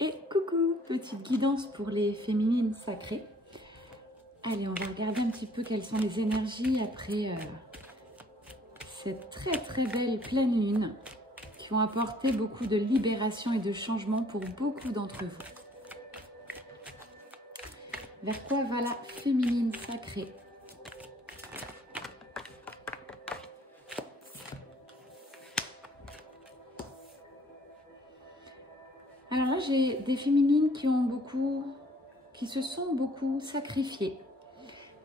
Et coucou, petite guidance pour les féminines sacrées. Allez, on va regarder un petit peu quelles sont les énergies après cette très belle pleine lune qui ont apporté beaucoup de libération et de changement pour beaucoup d'entre vous. Vers quoi va la féminine sacrée? Alors là, j'ai des féminines qui se sont beaucoup sacrifiées,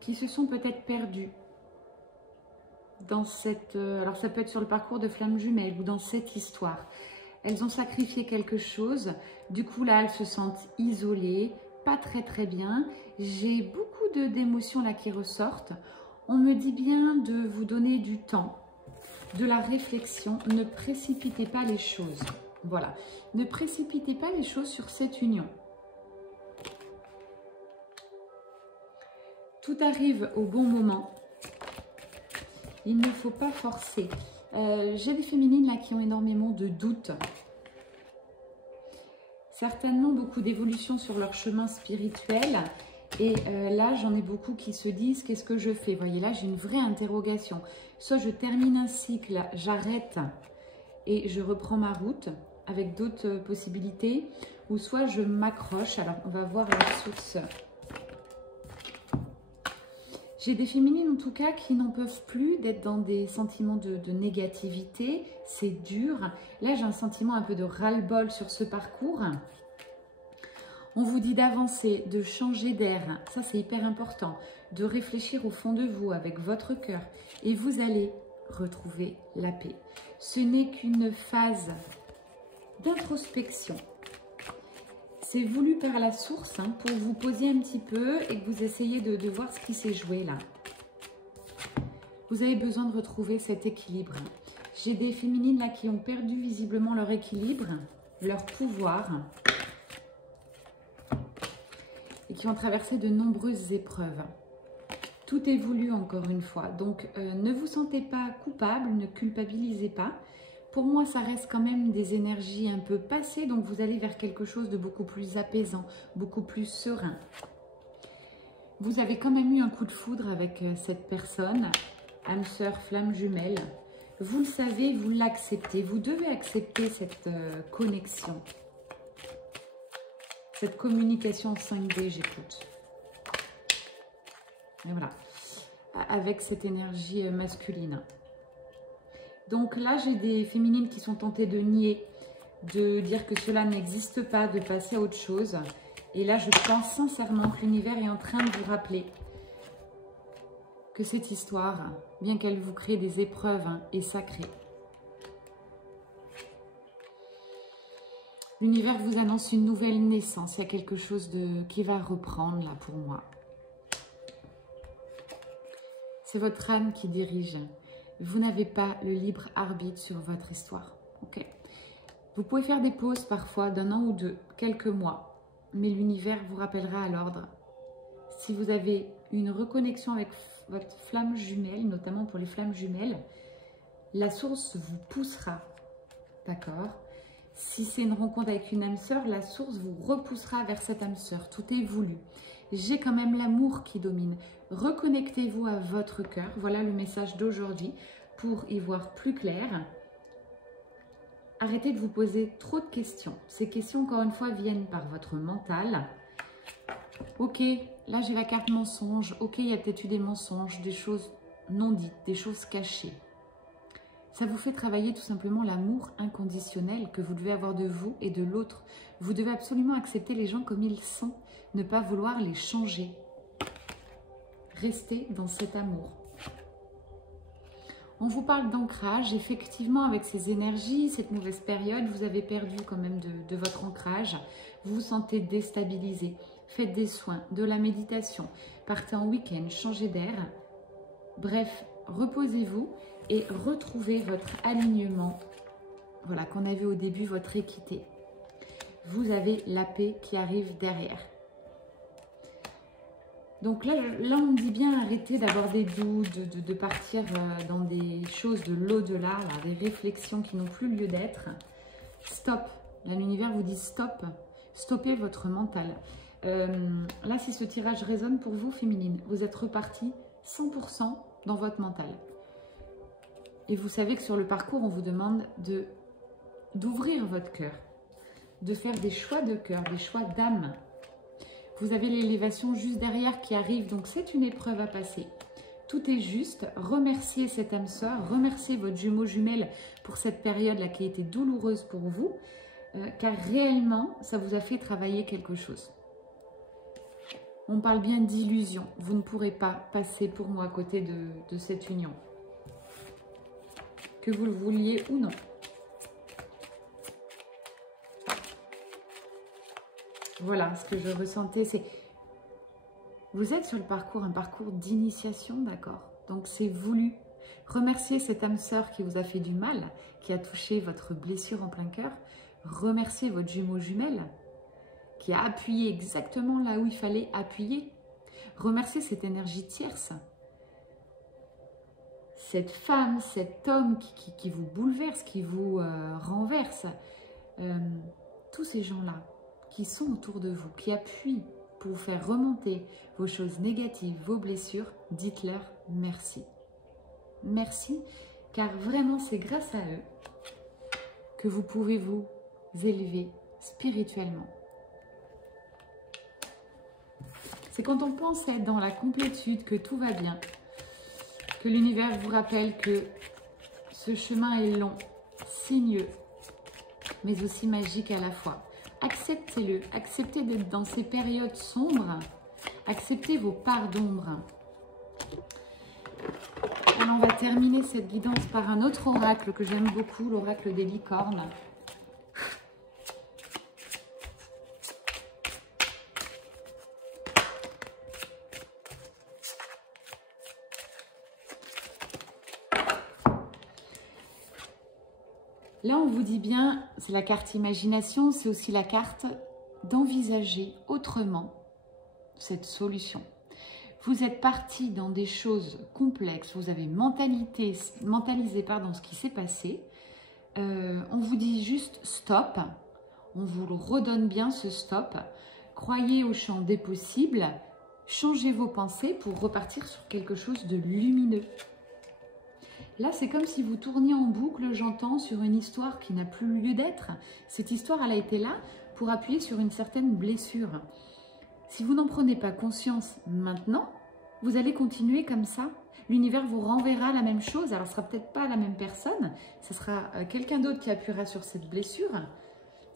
qui se sont peut-être perdues dans cette... alors ça peut être sur le parcours de flammes jumelles ou dans cette histoire. Elles ont sacrifié quelque chose, du coup là, elles se sentent isolées, pas très bien. J'ai beaucoup d'émotions là qui ressortent. On me dit bien de vous donner du temps, de la réflexion. Ne précipitez pas les choses. Voilà, ne précipitez pas les choses sur cette union. Tout arrive au bon moment. Il ne faut pas forcer. J'ai des féminines là qui ont énormément de doutes. Certainement beaucoup d'évolution sur leur chemin spirituel. Et là, j'en ai beaucoup qui se disent, qu'est-ce que je fais? Vous voyez, là, j'ai une vraie interrogation. Soit je termine un cycle, j'arrête et je reprends ma route avec d'autres possibilités, ou soit je m'accroche. Alors, on va voir la source. J'ai des féminines, en tout cas, qui n'en peuvent plus d'être dans des sentiments de négativité. C'est dur. Là, j'ai un sentiment un peu de ras-le-bol sur ce parcours. On vous dit d'avancer, de changer d'air. Ça, c'est hyper important. De réfléchir au fond de vous, avec votre cœur. Et vous allez retrouver la paix. Ce n'est qu'une phase d'introspection. C'est voulu par la source pour vous poser un petit peu et que vous essayez de voir ce qui s'est joué là. Vous avez besoin de retrouver cet équilibre. J'ai des féminines là qui ont perdu visiblement leur équilibre, leur pouvoir et qui ont traversé de nombreuses épreuves. Tout est voulu encore une fois. Donc ne vous sentez pas coupable, ne culpabilisez pas. Pour moi, ça reste quand même des énergies un peu passées, donc vous allez vers quelque chose de beaucoup plus apaisant, beaucoup plus serein. Vous avez quand même eu un coup de foudre avec cette personne, âme sœur, flamme jumelle. Vous le savez, vous l'acceptez, vous devez accepter cette connexion, cette communication en 5D, j'écoute. Et voilà, avec cette énergie masculine. Donc là, j'ai des féminines qui sont tentées de nier, de dire que cela n'existe pas, de passer à autre chose. Et là, je pense sincèrement que l'univers est en train de vous rappeler que cette histoire, bien qu'elle vous crée des épreuves, est sacrée. L'univers vous annonce une nouvelle naissance. Il y a quelque chose qui va reprendre là pour moi. C'est votre âme qui dirige. Vous n'avez pas le libre arbitre sur votre histoire. Okay. Vous pouvez faire des pauses parfois d'un an ou deux, quelques mois, mais l'univers vous rappellera à l'ordre. Si vous avez une reconnexion avec votre flamme jumelle, notamment pour les flammes jumelles, la source vous poussera, d'accord? Si c'est une rencontre avec une âme sœur, la source vous repoussera vers cette âme sœur. Tout est voulu. J'ai quand même l'amour qui domine. Reconnectez-vous à votre cœur. Voilà le message d'aujourd'hui pour y voir plus clair. Arrêtez de vous poser trop de questions. Ces questions, encore une fois, viennent par votre mental. Ok, là j'ai la carte mensonge. Ok, il y a peut-être eu des mensonges, des choses non dites, des choses cachées. Ça vous fait travailler tout simplement l'amour inconditionnel que vous devez avoir de vous et de l'autre. Vous devez absolument accepter les gens comme ils sont, ne pas vouloir les changer. Restez dans cet amour. On vous parle d'ancrage. Effectivement, avec ces énergies, cette mauvaise période, vous avez perdu quand même de votre ancrage. Vous vous sentez déstabilisé. Faites des soins, de la méditation. Partez en week-end, changez d'air. Bref, reposez-vous et retrouvez votre alignement. Voilà, qu'on a vu au début, votre équité. Vous avez la paix qui arrive derrière. Donc là, on me dit bien arrêtez d'avoir des doutes, de partir dans des choses de l'au-delà, des réflexions qui n'ont plus lieu d'être. Stop. Là, l'univers vous dit stop. Stoppez votre mental. Là, si ce tirage résonne pour vous, féminine, vous êtes reparti 100% dans votre mental. Et vous savez que sur le parcours, on vous demande d'ouvrir votre cœur, de faire des choix de cœur, des choix d'âme. Vous avez l'élévation juste derrière qui arrive, donc c'est une épreuve à passer. Tout est juste. Remerciez cette âme sœur, remerciez votre jumeau jumelle pour cette période-là qui a été douloureuse pour vous, car réellement, ça vous a fait travailler quelque chose. On parle bien d'illusion. Vous ne pourrez pas passer pour moi à côté de cette union. Que vous le vouliez ou non. Voilà, ce que je ressentais, c'est... Vous êtes sur le parcours, un parcours d'initiation, d'accord? Donc c'est voulu. Remerciez cette âme sœur qui vous a fait du mal, qui a touché votre blessure en plein cœur. Remerciez votre jumeau jumelle, qui a appuyé exactement là où il fallait appuyer. Remerciez cette énergie tierce. Cette femme, cet homme qui vous bouleverse, qui vous renverse. Tous ces gens-là qui sont autour de vous, qui appuient pour vous faire remonter vos choses négatives, vos blessures, dites-leur merci. Merci, car vraiment c'est grâce à eux que vous pouvez vous élever spirituellement. C'est quand on pense être dans la complétude, que tout va bien, que l'univers vous rappelle que ce chemin est long, sinueux, mais aussi magique à la fois. Acceptez-le, acceptez d'être dans ces périodes sombres, acceptez vos parts d'ombre. Alors on va terminer cette guidance par un autre oracle que j'aime beaucoup, l'oracle des licornes. Là, on vous dit bien, c'est la carte imagination, c'est aussi la carte d'envisager autrement cette solution. Vous êtes parti dans des choses complexes, vous avez mentalisé ce qui s'est passé. On vous dit juste stop, on vous le redonne bien ce stop. Croyez au champ des possibles, changez vos pensées pour repartir sur quelque chose de lumineux. Là, c'est comme si vous tourniez en boucle, j'entends, sur une histoire qui n'a plus lieu d'être. Cette histoire, elle a été là pour appuyer sur une certaine blessure. Si vous n'en prenez pas conscience maintenant, vous allez continuer comme ça. L'univers vous renverra la même chose. Alors, ce ne sera peut-être pas la même personne. Ce sera quelqu'un d'autre qui appuiera sur cette blessure.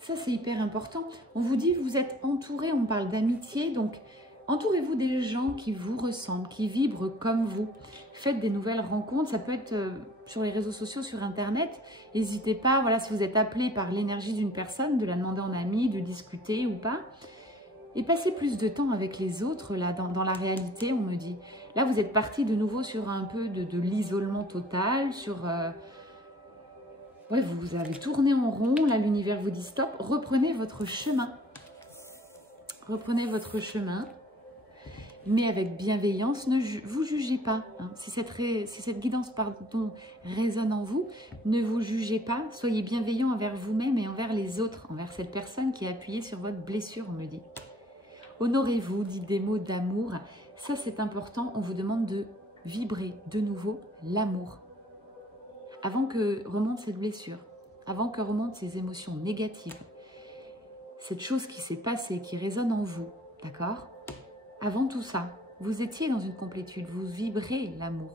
Ça, c'est hyper important. On vous dit, vous êtes entouré, on parle d'amitié, donc... Entourez-vous des gens qui vous ressemblent, qui vibrent comme vous. Faites des nouvelles rencontres, ça peut être sur les réseaux sociaux, sur Internet. N'hésitez pas, voilà, si vous êtes appelé par l'énergie d'une personne, de la demander en ami, de discuter ou pas. Et passez plus de temps avec les autres, là, dans la réalité, on me dit. Là, vous êtes parti de nouveau sur un peu de l'isolement total, sur... Ouais, vous avez tourné en rond, là, l'univers vous dit stop. Reprenez votre chemin. Reprenez votre chemin. Mais avec bienveillance, ne vous jugez pas. Hein. Si cette guidance résonne en vous, ne vous jugez pas. Soyez bienveillant envers vous-même et envers les autres, envers cette personne qui a appuyé sur votre blessure, on me dit. Honorez-vous, dites des mots d'amour. Ça, c'est important. On vous demande de vibrer de nouveau l'amour. Avant que remonte cette blessure, avant que remontent ces émotions négatives, cette chose qui s'est passée, qui résonne en vous, d'accord ? Avant tout ça, vous étiez dans une complétude, vous vibrez l'amour.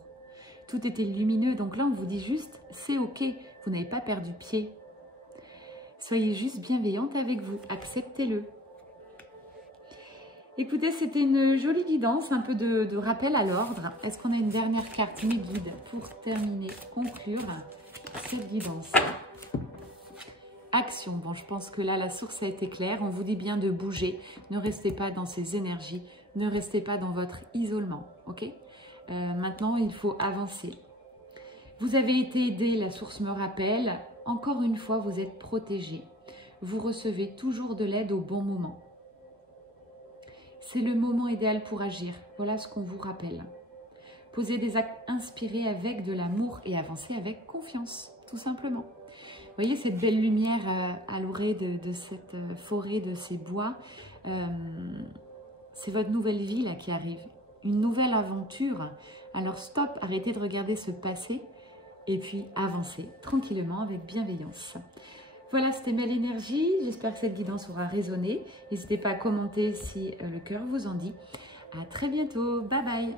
Tout était lumineux, donc là on vous dit juste, c'est ok, vous n'avez pas perdu pied. Soyez juste bienveillante avec vous, acceptez-le. Écoutez, c'était une jolie guidance, un peu de rappel à l'ordre. Est-ce qu'on a une dernière carte, mes guides, pour terminer, conclure cette guidance? Action, bon je pense que là la source a été claire, on vous dit bien de bouger, ne restez pas dans ces énergies, ne restez pas dans votre isolement, ok? Maintenant il faut avancer. Vous avez été aidé, la source me rappelle, encore une fois vous êtes protégé, vous recevez toujours de l'aide au bon moment. C'est le moment idéal pour agir, voilà ce qu'on vous rappelle. Posez des actes inspirés avec de l'amour et avancez avec confiance, tout simplement. voyez cette belle lumière à l'orée de cette forêt, de ces bois. C'est votre nouvelle vie là qui arrive, une nouvelle aventure. Alors stop, arrêtez de regarder ce passé et puis avancez tranquillement avec bienveillance. Voilà, c'était Belle Énergie. J'espère que cette guidance aura résonné. N'hésitez pas à commenter si le cœur vous en dit. À très bientôt. Bye bye.